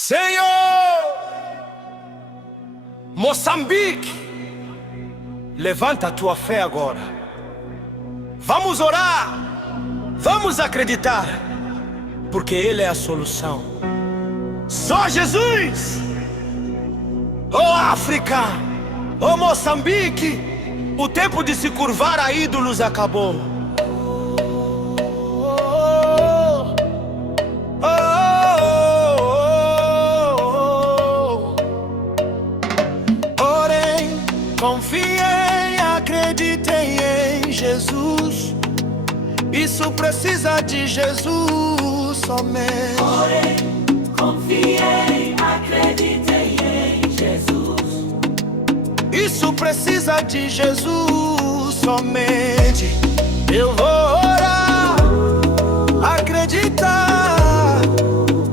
Senhor, Moçambique, levanta a tua fé agora. Vamos orar, vamos acreditar, porque Ele é a solução. Só Jesus! Oh África, oh Moçambique, o tempo de se curvar a ídolos acabou. Orem, confiem, acreditem em Jesus. Isso precisa de Jesus somente. Orem, confiem, acreditem em Jesus. Isso precisa de Jesus somente. Eu vou orar, acreditar,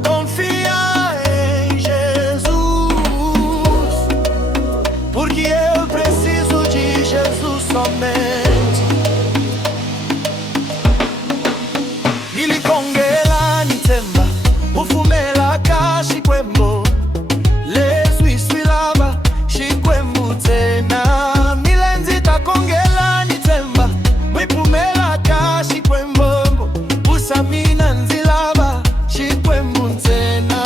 confiar em Jesus, porque eu preciso de Jesus somente. Ili kongela nitemba, ufumela kashi kwembo, lesu iswilaba, shikwembu tena. Milenzi takongela nitemba, mwipumela kashi kwembombo, usamina nzilaba, shikwembu tena.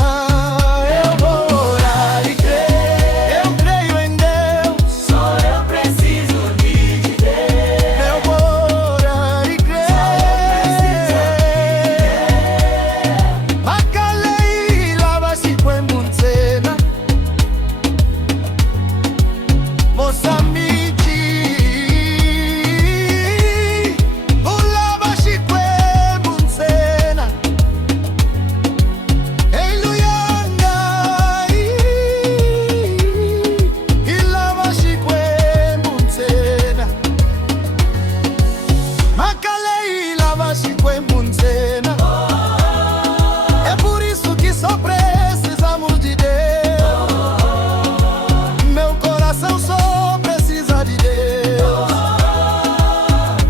Eu vou orar e crer, eu creio em Deus, Só eu preciso de Deus. eu vou orar e crer. Makalei lava shikwembu tena. Moçambique, ulava shikwembu tena. Ei Luyanga, ilava shikwembu tena. Makalei lava shikwembu tena. É por isso que só precisamos de Deus. Meu coração só precisa de Deus.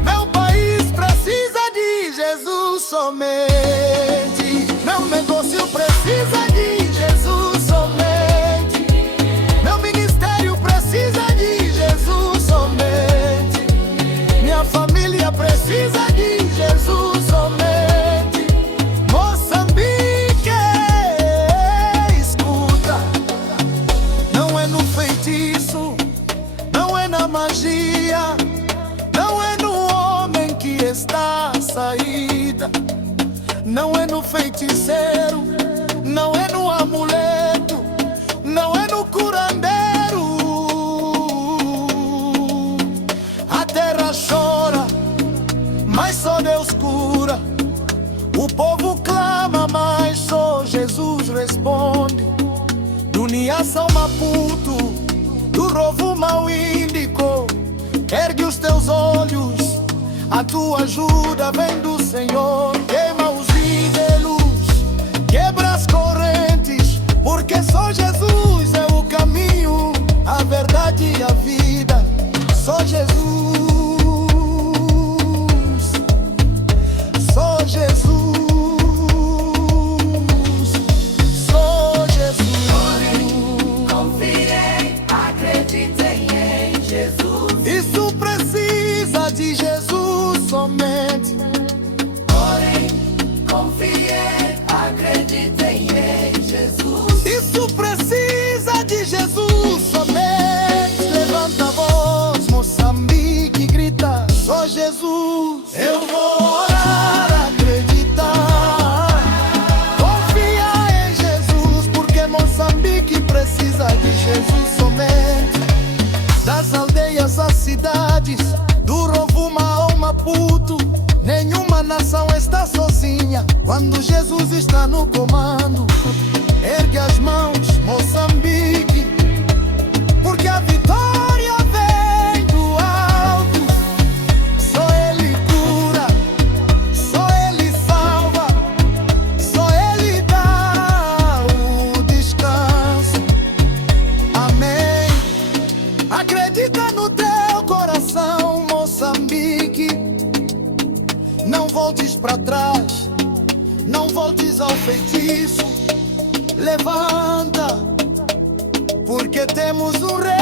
Meu país precisa de Jesus somente. Meu negócio precisa de Jesus somente. Meu ministério precisa de Jesus somente. Minha família precisa de Jesus somente. Moçambique, escuta. Não é no feitiço, não é na magia, não é no homem que está a saída. Não é no feiticeiro, não é no amuleto, não é no curandeiro. A terra chora, mas só Deus cura. O povo clama, mas só Jesus responde. Dunia São Maputo, do Rovuma ao Índico, ergue os teus olhos, a tua ajuda vem do Senhor. Queima os ídolos, quebra as correntes, porque só Jesus é o caminho, a verdade e a vida. Só Jesus, só Jesus, só Jesus. Confiem, acreditem em Jesus. Isso precisa de Jesus somente. Orem, confiem, acreditem em Jesus. Isso precisa de Jesus somente. Levanta a voz, Moçambique, grita: só Jesus. Eu vou orar, acreditar, confiar em Jesus, porque Moçambique precisa de Jesus somente. Das aldeias às cidades, do Rovuma ao Maputo, nenhuma nação está sozinha quando Jesus está no comando. Ergue as mãos, Moçambique, porque a vitória vem do alto. Só Ele cura, só Ele salva, só Ele dá o descanso. Amém. Acredita no teu coração, Moçambique. Não voltes para trás, não voltes ao feitiço. porque temos um rei.